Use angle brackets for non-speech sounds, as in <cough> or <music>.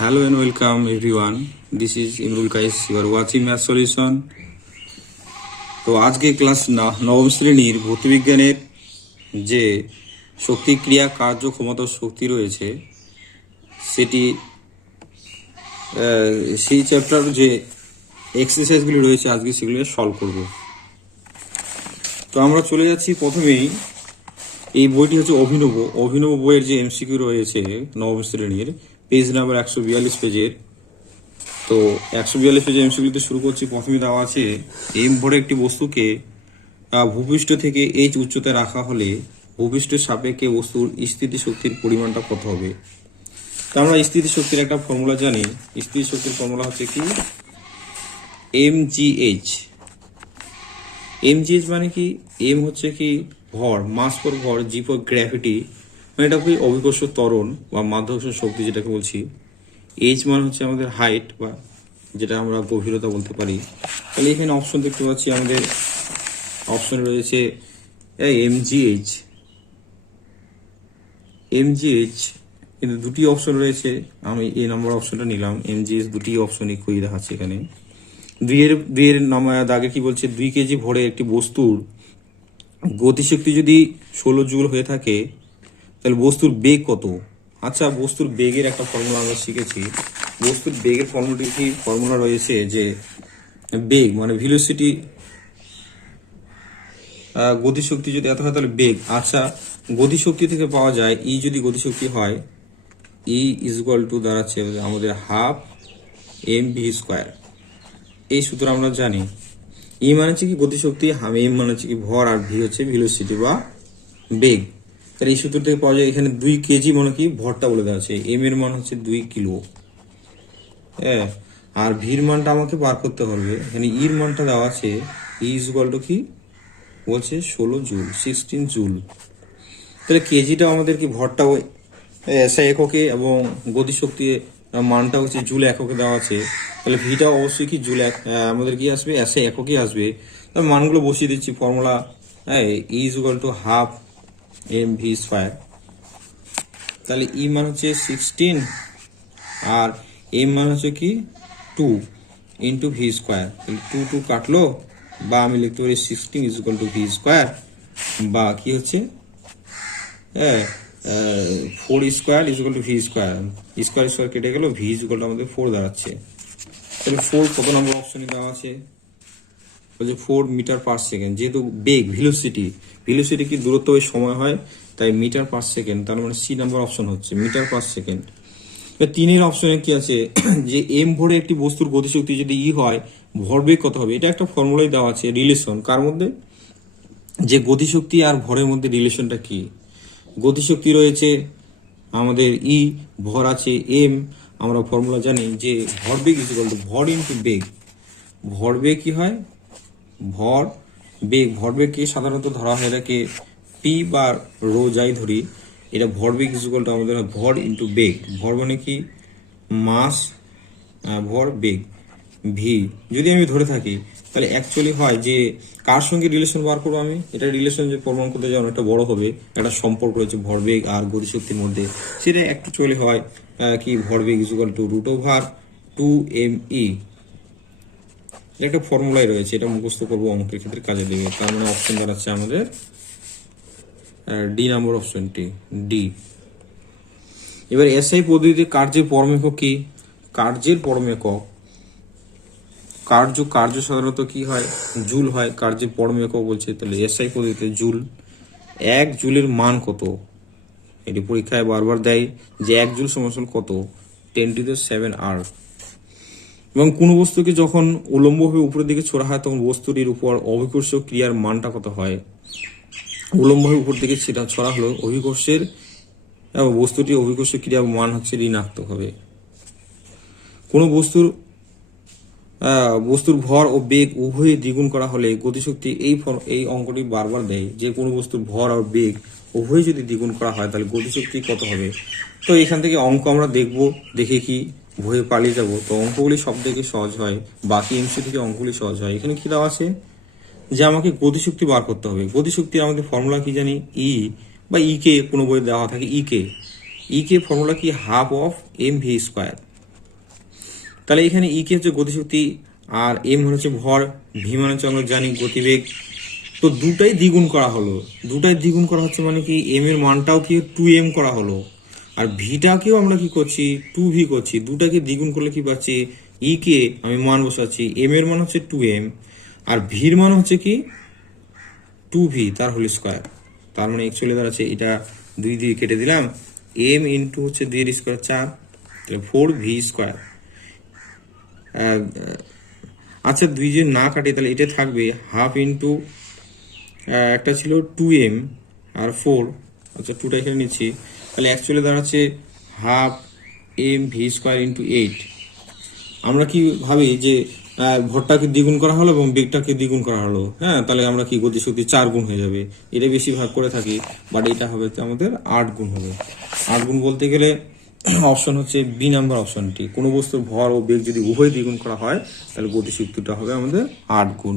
Hello and welcome, everyone. This is Imrul Kais. You are watching Math Solution. তো আজকে class নবম শ্রেণির ভৌতবিজ্ঞানের যে শক্তি ক্রিয়া ক্ষমতা শক্তি রয়েছে, সেটি সেই চ্যাপ্টার যে এক্সারসাইজগুলি রয়েছে আজকে সেগুলো সলভ করব তো আমরা চলে যাচ্ছি প্রথমেই এই বইটি হচ্ছে অভিনব অভিনব বইয়ের যে এমসিকিউ রয়েছে নবম শ্রেণির পেজ নাম্বার একশো বিয়াল্লিশ পেজের। তো একশো বিয়াল্লিশ পেজের এমসিকিউতে শুরু করছি। প্রথমে দেওয়া আছে এম ভরে একটি বস্তুকে ভূপৃষ্ঠ থেকে এইচ উচ্চতায় রাখা হলে ভূপৃষ্ঠের সাপেক্ষে বস্তুর স্থিতি শক্তির পরিমাণটা কত হবে? তো আমরা স্থিতি শক্তির একটা ফর্মুলা জানি। স্থিতি শক্তির ফর্মুলা হচ্ছে কি? এম জি এইচ এমজিএইচ মানে কি? এম হচ্ছে কি ভর, মাস ফর ভর জি ফর গ্র্যাভিটি মানে এটা খুবই অভিকর্ষ ত্বরণ বা মাধ্যাকর্ষণ শক্তি যেটাকে বলছি। এইচ মানে হচ্ছে আমাদের হাইট বা যেটা আমরা গভীরতা বলতে পারি। তাহলে এখানে অপশন দেখতে পাচ্ছি আমাদের অপশন রয়েছে এমজিএইচ এমজিএইচ কিন্তু দুটি অপশন রয়েছে। আমি এই নাম্বার অপশনটা নিলাম। এমজিএইচ দুটি অপশনই খুঁজে দেখাচ্ছে এখানে। দুইয়ের দুইয়ের নাম দাগে কি বলছে? দুই কেজি ভরে একটি বস্তুর গতিশক্তি যদি ষোলো জুল হয়ে থাকে তাহলে বস্তুর বেগ কত? আচ্ছা বস্তুর বেগের একটা ফর্মুলা আমরা শিখেছি। বস্তুর বেগের ফর্মুলাটি ফর্মুলা রয়েছে যে বেগ মানে ভিলোসিটি গতিশক্তি যদি এত হয় তাহলে বেগ। আচ্ছা গতিশক্তি থেকে পাওয়া যায় ই যদি গতিশক্তি হয় ই ইজ ইকুয়াল টু দাঁড়াচ্ছে আমাদের হাফ এম ভি স্কোয়ার এই সূত্র আমরা জানি। ই মানে হচ্ছে কি গতিশক্তি এম মানে হচ্ছে কি ভর, আর ভি হচ্ছে ভিলোসিটি বা বেগ। তাহলে এই সূত্র থেকে পাওয়া যায় এখানে দুই কেজি মানে কি? ভরটা বলে দেওয়া আছে। এম এর মান হচ্ছে দুই কিলো। হ্যাঁ? আর ভির মানটা আমাকে বার করতে হবে। এখানে ইর মানটা দেওয়া আছে। ই ইজ টু কি? বলছে ষোলো জুল সিক্সটিন জুল। তাহলে কেজিটা আমাদের কি ভরটা এসআই এককে এবং গতিশক্তি মানটা হচ্ছে জুল এককে দেওয়া আছে। তাহলে ভিটা অবশ্যই কি জুল এক আমাদের কি আসবে? এসআই এককে আসবে। তাহলে মানগুলো বসিয়ে দিচ্ছি ফর্মুলা হ্যাঁ is equal to half M V square তাহলে ই মান হচ্ছে সিক্সটিন আর এম মান হচ্ছে কি টু ইন্টু ভি স্কোয়ার তাহলে টু টু কাটলো, বা আমি লিখতে পারি sixteen is equal to V square বা কি হচ্ছে? হ্যাঁ four square is equal to V square square square কেটে গেল ভি ইজ ইকুয়াল টু আমাদের ফোর দাঁড়াচ্ছে। তাহলে ফোর কত নম্বর অপশনে দেওয়া আছে? বলছে ফোর মিটার পার সেকেন্ড যেহেতু বেগ ভিলোসিটি ভিলোসিটি কি দূরত্ব ওই সময় হয়, তাই মিটার পার সেকেন্ড তার মানে সি নাম্বার অপশন হচ্ছে মিটার পার সেকেন্ড তিনের অপশনে কি আছে? <clears throat> যে এম ভরে একটি বস্তুর গতিশক্তি যদি ই হয় ভরবেগ কত হবে? এটা একটা ফর্মুলাই দেওয়া আছে রিলেশন কার মধ্যে? যে গতিশক্তি আর ভরের মধ্যে রিলেশনটা কি? গতিশক্তি রয়েছে আমাদের ই ভর আছে এম আমরা ফর্মুলা জানি যে ভরবেগ ইজ ভর ইন্টু বেগ ভরবেগ কি হয়? ভর বেগ ভরবেগকে সাধারণত ধরা হয় এটাকে পি বা রো যাই ধরি, এটা ভরবেগ ইজ ইকুয়াল টু আমাদের ভর ইন্টু বেগ। ভর মানে কি? মাস ভর বেগ ভি যদি আমি ধরে থাকি, তাহলে অ্যাকচুয়ালি হয় যে কার সঙ্গে রিলেশন বার করব আমি? এটা রিলেশন যে প্রমাণ করতে যাই অনেকটা বড় হবে, একটা সম্পর্ক রয়েছে ভরবেগ আর গতিশক্তির মধ্যে। সেটা চলে হয় কি? ভরবেগ is equal to root over two M E এটা একটা ফর্মুলাই রয়েছে, এটা মুখস্থ করব অঙ্কের ক্ষেত্রে কাজে দেবে তার মানে অপশন দাঁড়াচ্ছে আমাদের ডি নাম্বার অপশনটি ডি এবার এসআই পদ্ধতিতে কার্যের পরম একক কি? কার্যের পরম একক কার্য কার্য সাধারণত কি হয়? জুল হয়, কার্যের পরম একক বলছে, তাহলে এসআই পদ্ধতিতে জুল, এক জুলের মান কত? এটি পরীক্ষায় বারবার দেয় যে এক জুল সমাসল কত? টেন টু দ্য সেভেন আর এবং কোনো বস্তুকে যখন উলম্বভাবে উপরের দিকে ছোড়া হয়, তখন বস্তুটির উপর অভিকর্ষ ক্রিয়ার মানটা কত হয়? উলম্বভাবে উপর দিকে সেটা ছড়া হলো অভিকর্ষের, এবং বস্তুটির অভিকর্ষ ক্রিয়ার মান হচ্ছে ঋণাত্মক হবে। কোনো বস্তুর বস্তুর ভর ও বেগ উভয়ই দ্বিগুণ করা হলে গতিশক্তি এই এই অঙ্কটি বারবার দেয়। যে কোনো বস্তুর ভর আর বেগ উভয়ই যদি দ্বিগুণ করা হয়, তাহলে গতিশক্তি কত হবে? তো এখান থেকে অঙ্ক আমরা দেখব, দেখে কি ভয়ে পালিয়ে যাব, তো অঙ্কগুলি সব থেকে সহজ হয়। বাকি এমসি থেকে অঙ্কগুলি সহজ হয়। এখানে কি দেওয়া আছে? যে আমাকে গতিশক্তি বার করতে হবে। গতিশক্তির আমাদের ফর্মুলা কি জানি? ই বা ই কে কোনো বই দেওয়া থাকে E K E K formula কি? Half of M V square তাহলে এখানে ই কি হচ্ছে গতিশক্তি আর এম হচ্ছে ভর। ভি মানে হচ্ছে আমরা জানি গতিবেগ। তো দুটাই দ্বিগুণ করা হলো। দুটাই দ্বিগুণ করা হচ্ছে মানে কি? এম এর মানটাও কি? টু এম করা হলো। আর ভিটাকেও আমরা কি করছি? টু ভি করছি। দুটাকে দ্বিগুণ করলে কি পাচ্ছি? ই কে আমি মান বসাচ্ছি। এম এর মান হচ্ছে টু এম আর ভির মান হচ্ছে কি? টু ভি তার হোল স্কোয়ার তার মানে অ্যাকচুয়ালি দাঁড়াচ্ছে, এটা দুই দিয়ে কেটে দিলাম। এম ইন্টু হচ্ছে দুই এর স্কোয়ার চার। তাহলে ফোর ভি স্কোয়ার আচ্ছা দুই যে না কাটে, তাহলে এটা থাকবে হাফ ইন্টু একটা ছিল টু এম আর ফোর আচ্ছা টুটা এখানে নিচ্ছি। তাহলে অ্যাকচুয়ালি দাঁড়াচ্ছে half M V square into eight আমরা কি ভাবি যে ভরটাকে দ্বিগুণ করা হলো এবং বেগটাকে দ্বিগুণ করা হলো? হ্যাঁ তাহলে আমরা কি গতিশক্তি চার গুণ হয়ে যাবে? এটা বেশি ভাগ করে থাকি বাট এটা হবে আমাদের আট গুণ হবে। আট গুণ বলতে গেলে <clears throat> অপশন হচ্ছে বি নাম্বার অপশনটি কোনো বস্তুর ভর ও বেগ যদি উভয় দ্বিগুণ করা হয়, তাহলে গতিশক্তিটা হবে আমাদের আট গুণ।